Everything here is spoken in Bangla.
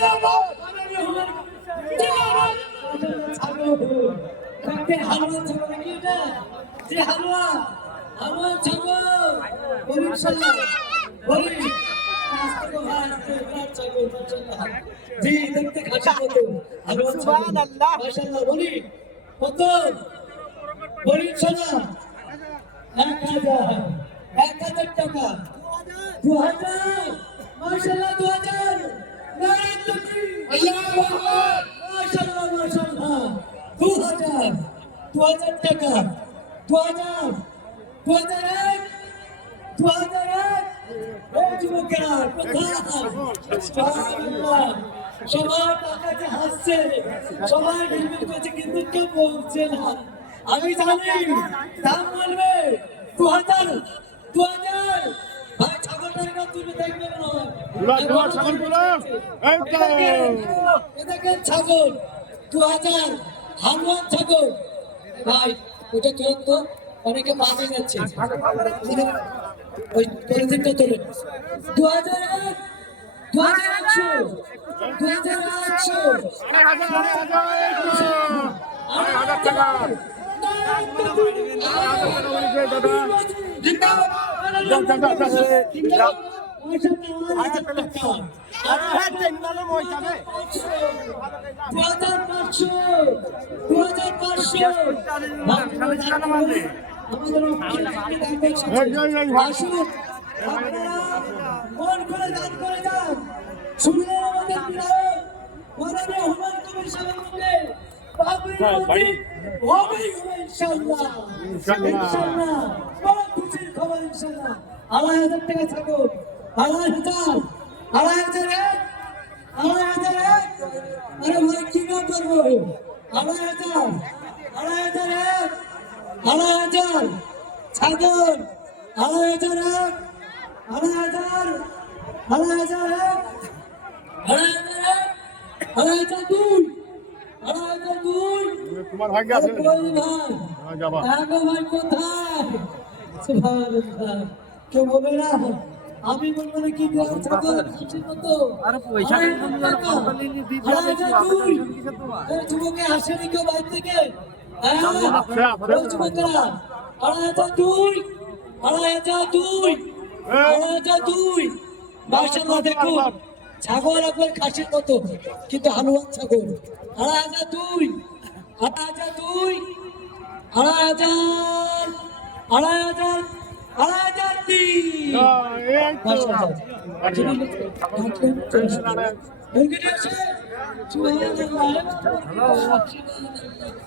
টাকা 2000 মাশাআল্লাহ 2000 মাশাআল্লাহ মাশাআল্লাহ 2000 টাকা 2000 2001 এই যুবকেরা কোথায় সুবহানাল্লাহ সবাই টাকাতে হাসছে সবাই নির্মিত করছে কিন্তু কেউ বলছে না আমি জানি দাম বলবে 2000 ভাই ছাগলটার কাছে তুমি দেখবে না ছাগলগুলো দেখেন ছাগল 2000 হালুয়ান ছাগল ভাই ওটা তুরন্ত অনেকে পাশে যাচ্ছে ওই পলিথিনটা তোলে 2001 2100 টাকা তোমার ভাগ্য আছে কেউ বলবে না আমি বলবো না কি যুবকে আসেনি কেউ বাইর থেকে যুবকেরা 2,500 মাশাআল্লাহ দেখুন ছাগল আপনার খাসির মতো কিন্তু হালুয়ান ছাগল 2,500 2,500